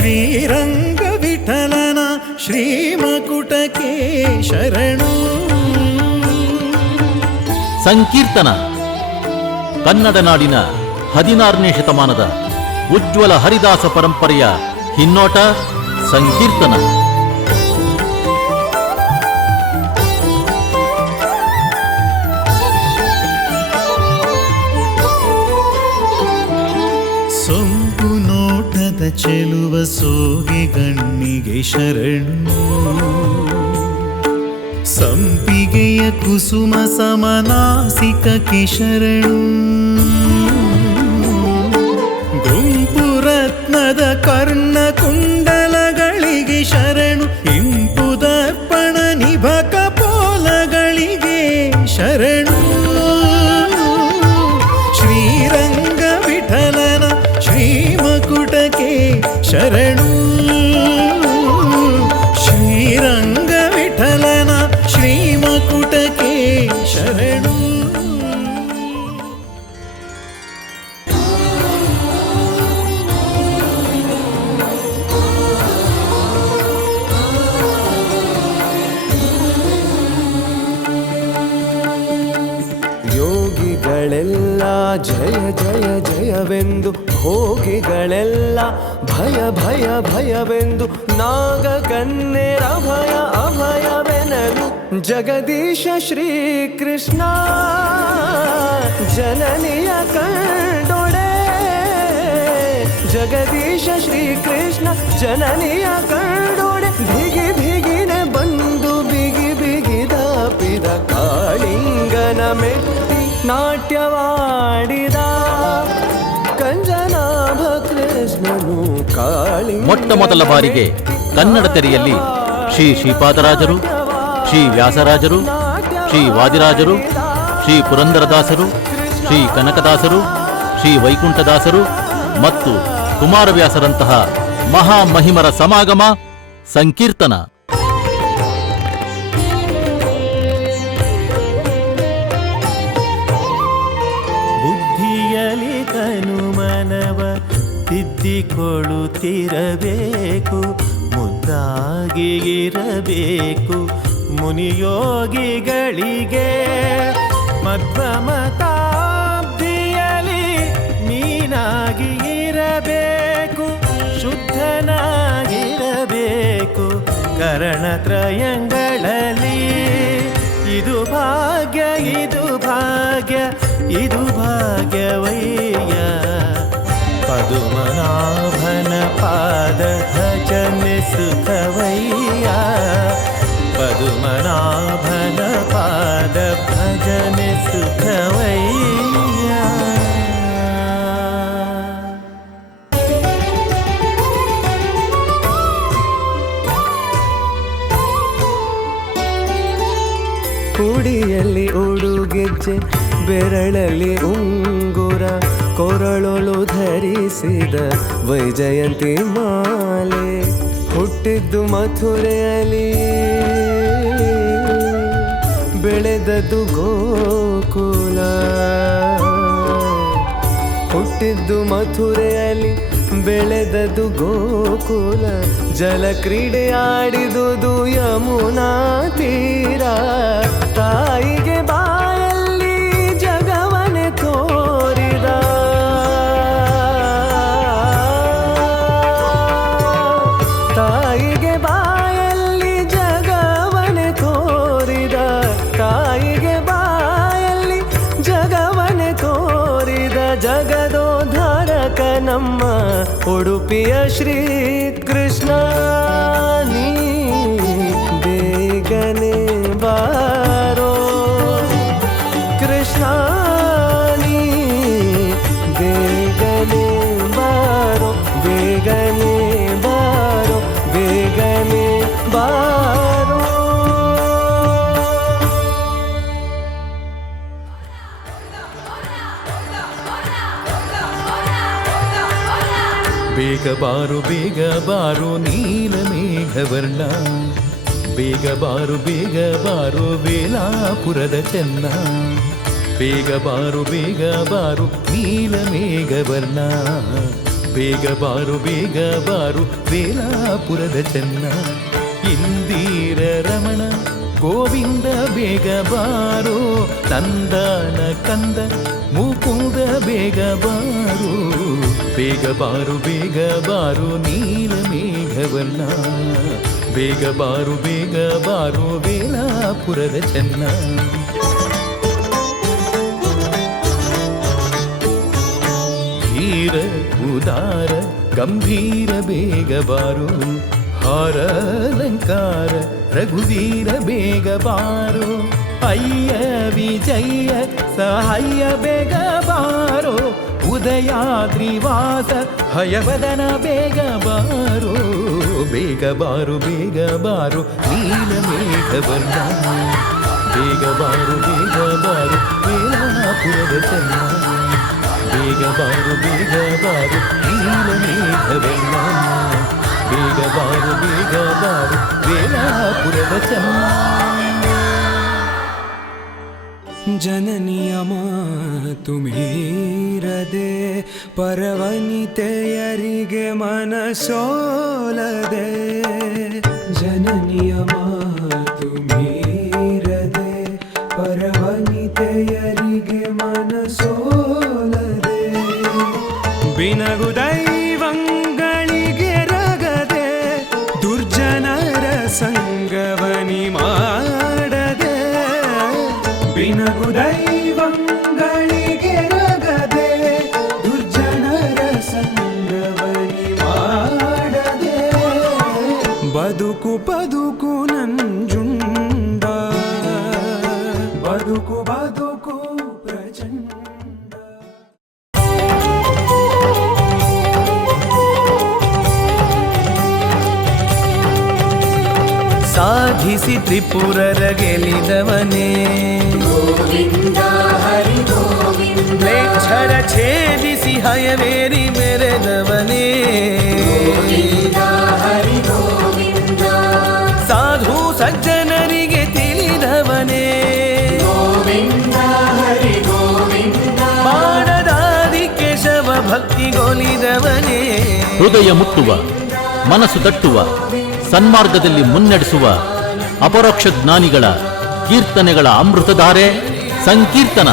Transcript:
ಶ್ರೀರಂಗ ವಿಠಲನ ಶ್ರೀಮಕುಟಕ್ಕೆ ಶರಣು. ಸಂಕೀರ್ತನ ಕನ್ನಡ ನಾಡಿನ 16ನೇ ಶತಮಾನದ ಉಜ್ವಲ ಹರಿದಾಸ ಪರಂಪರೆಯ ಹಿನ್ನೋಟ ಸಂಕೀರ್ತನ. ಸೊಂಪು ನೋಟದ ಚೆಲುವ ಸೋಗೆ ಗಣ್ಣಿಗೆ ಶರಣು. ಸಂಪಿಗೆಯ ಕುಸುಮ ಸಮನಾಸಿಕಕ್ಕೆ ಶರಣು. ಗುಂಪು ರತ್ನದ ಕರ್ಣ ಕುಂಡಲಗಳಿಗೆ ಶರಣು. ಇಂಪು ದರ್ಪಣ ನಿಭಕ ಪೋಲಗಳಿಗೆ ಶರಣು. ಶ್ರೀರಂಗ ವಿಠಲನ ಶ್ರೀಮಕುಟಕ್ಕೆ ಶರಣು. ಶ್ರೀರಂಗ ವಿಠಲನ ಶ್ರೀಮಕುಟಕ್ಕೆ ಶರಣು. ಯೋಗಿಗಳೆಲ್ಲ ಜಯ ಜಯ ಜಯವೆಂದು, ಭೋಗಿಗಳೆಲ್ಲ ಭಯ ಭಯ ಭಯವೆಂದು, ನಾಗಕನ್ಯರ ಭಯ ಅಭಯವೆನಲು ಜಗದೀಶ ಶ್ರೀಕೃಷ್ಣ ಜನನಿಯ ಕಂಡೊಡೆ. ಜಗದೀಶ ಶ್ರೀಕೃಷ್ಣ ಜನನಿಯ ಕಂಡೊಡೆ. ಧಿಗಿ ಧಿಗಿನೆ ಬಂದು ಬಿಗಿ ಬಿಗಿದಾಪಿದ ಕಾಳಿಂಗನ ಮೆಟ್ಟಿ ನಾಟ್ಯವಾಡಿದ ಕಂಜನಾಭ ಕೃಷ್ಣನು ಕಾಳಿಂಗ. ಮೊಟ್ಟ ಮೊದಲ ಬಾರಿಗೆ ಕನ್ನಡ ತೆರೆಯಲ್ಲಿ ಶ್ರೀ ಶ್ರೀಪಾದರಾಜರು, ಶ್ರೀ ವ್ಯಾಸರಾಜರು, ಶ್ರೀ ವಾದಿರಾಜರು, ಶ್ರೀ ಪುರಂದರದಾಸರು, ಶ್ರೀ ಕನಕದಾಸರು, ಶ್ರೀ ವೈಕುಂಠದಾಸರು ಮತ್ತು ಕುಮಾರವ್ಯಾಸರಂತಹ ಮಹಾಮಹಿಮರ ಸಮಾಗಮ ಸಂಕೀರ್ತನ. ಬುದ್ಧಿಯಲಿ ತನು ಮನವ ತಿದ್ದಿಕೊಳ್ಳುತ್ತಿರಬೇಕು, ಮುದ್ದಾಗಿ ಇರಬೇಕು ಮುನಿಯೋಗಿಗಳಿಗೆ. ಮಧ್ವಮತಾಬ್ಧಿಯಲಿ ನೀನಾಗಿ ಇರಬೇಕು, ಶುದ್ಧನಾಗಿರಬೇಕು ಕರಣತ್ರಯಗಳಲ್ಲಿ. ಇದು ಭಾಗ್ಯ ಇದು ಭಾಗ್ಯ ಇದು ಭಾಗ್ಯವಯ್ಯ. ಪದುಮನಾಭನ ಪಾದ ಭಜನೆ ಸುಖವಯ್ಯ. ಪದುಮನಾಭನ ಪಾದ ಭಜನೆ ಸುಖವಯ್ಯ. ಕುಡಿಯಲ್ಲಿ ಉಡುಗೆಜ್ಜೆ ಬೆರಳಲ್ಲಿ ಉಂಗುರ, ಕೊರಳೊಳು ಧರಿಸಿದ ವೈಜಯಂತಿ ಮಾಲೆ. ಹುಟ್ಟಿದ್ದು ಮಥುರೆಯಲ್ಲಿ ಬೆಳೆದದ್ದು ಗೋಕುಲ. ಹುಟ್ಟಿದ್ದು ಮಥುರೆಯಲ್ಲಿ ಬೆಳೆದದ್ದು ಗೋಕುಲ. ಜಲ ಕ್ರೀಡೆ ಆಡಿದುದು ಯಮುನಾ ತೀರ. ತಾಯಿಗೆ ಬಾಯಲ್ಲಿ ಜಗವನೆ ತೋರಿದ. ತಾಯಿಗೆ ಬಾಯಲ್ಲಿ ಜಗವನೆ ತೋರಿದ. ತಾಯಿಗೆ ಬಾಯಲ್ಲಿ ಜಗವನೆ ತೋರಿದ ಜಗದೋದ್ಧಾರಕ ನಮ್ಮ ಉಡುಪಿಯ ಶ್ರೀಕೃಷ್ಣ. ನೀ ಬೇಗನೆ ಬಾರೋ ಕೃಷ್ಣ, ನೀ ಬೇಗನೆ ಬಾರೋ, ಬೇಗನೆ ಬಾರೋ, ಬೇಗನೆ ಬಾರೋ. ಬೇಗ ಬಾರು ಬೇಗ ಬಾರು ನೀಲ ಮೇಘವರ್ಣ. ಬೇಗ ಬಾರು ವೇಲಾಪುರದ ಚೆನ್ನ. ಬೇಗ ಬಾರು ನೀಲ ಮೇಘವರ್ಣ. ಬೇಗ ಬಾರು ವೇಲಾಪುರದ ಚೆನ್ನ. ಇಂದಿರ ರಮಣ ಗೋವಿಂದ ಬೇಗ ಬಾರೋ, ನಂದನ ಕಂದ ಮುಕುಂದ ಬೇಗ ಬಾರೋ. ಬೇಗ ಬಾರು ನೀಲ ಮೇಘವರ್ಣ. ಬೇಗ ಬಾರು ವೇಲಾಪುರದ ಚೆನ್ನ. ಧೀರ ಉದಾರ ಗಂಭೀರ ಬೇಗ ಬಾರು. ಹಾರ ಅಲಂಕಾರ ರಘುವೀರ ಬೇಗ ಬಾರು. ಅಯ್ಯ ವಿಜಯ ಸಹಾಯ ಬೇಗ ಬಾರೋ. ಉದಯಾದ್ರಿವಾಸ ಹಯವದನ ಬೇಗ ಬಾರೋ. ಬೇಗ ಬಾರು ನೀಲ ಮೇಘವರ್ಣ. ಬೇಗ ಬಾರು ವೇಲಾಪುರದ ಚೆನ್ನ. ಬೇಗ ಬಾರು ನೀಲ ಮೇಘವರ್ಣ. ಬೇಗ ಬಾರು ವೇಲಾಪುರದ ಚೆನ್ನ. ಜನನಿಯ ಮಾತು ಮೀರದೆ ಪರವನಿತೆಯರಿಗೆ ಮನಸೋಲದೆ. ಜನನಿಯ ಮಾತು ಮೀರದೆ ಪರವನಿತೆಯರಿಗೆ ಮನಸೋಲದೆ. ಬಿನಗು ದೈವಂಗಳಿಗೆ ರಗದೆ ದುರ್ಜನರ ಸಂಗವನಿ ಮಾಡದೆ. ಬಿನಗು ದೈವಂಗಳಿಗೆ ರಗದೆ ದುರ್ಜನರ ಸಂಗವನಿ ಮಾಡದೆ. ಬದುಕು ನಂಜುಂಡ, ಬದುಕು ಪ್ರಚಂಡ. ಸಾಧಿಸಿ ತ್ರಿಪುರರ ಗೆಲಿದವನೇ, ಲೇಚ್ಛರ ಛೇದಿಸಿ ಹಯವೇರಿ ಮೆರೆದವನೇ. ಸಾಧು ಸಜ್ಜನರಿಗೆ ತಿಳಿದವನೇ, ಬಾಣದಾದಿ ಕೇಶವ ಭಕ್ತಿಗೊಲಿದವನೇ. ಹೃದಯ ಮುಟ್ಟುವ, ಮನಸ್ಸು ತಟ್ಟುವ, ಸನ್ಮಾರ್ಗದಲ್ಲಿ ಮುನ್ನಡೆಸುವ ಅಪರೋಕ್ಷ ಜ್ಞಾನಿಗಳ ಕೀರ್ತನೆಗಳ ಅಮೃತಧಾರೆ ಸಂಕೀರ್ತನ.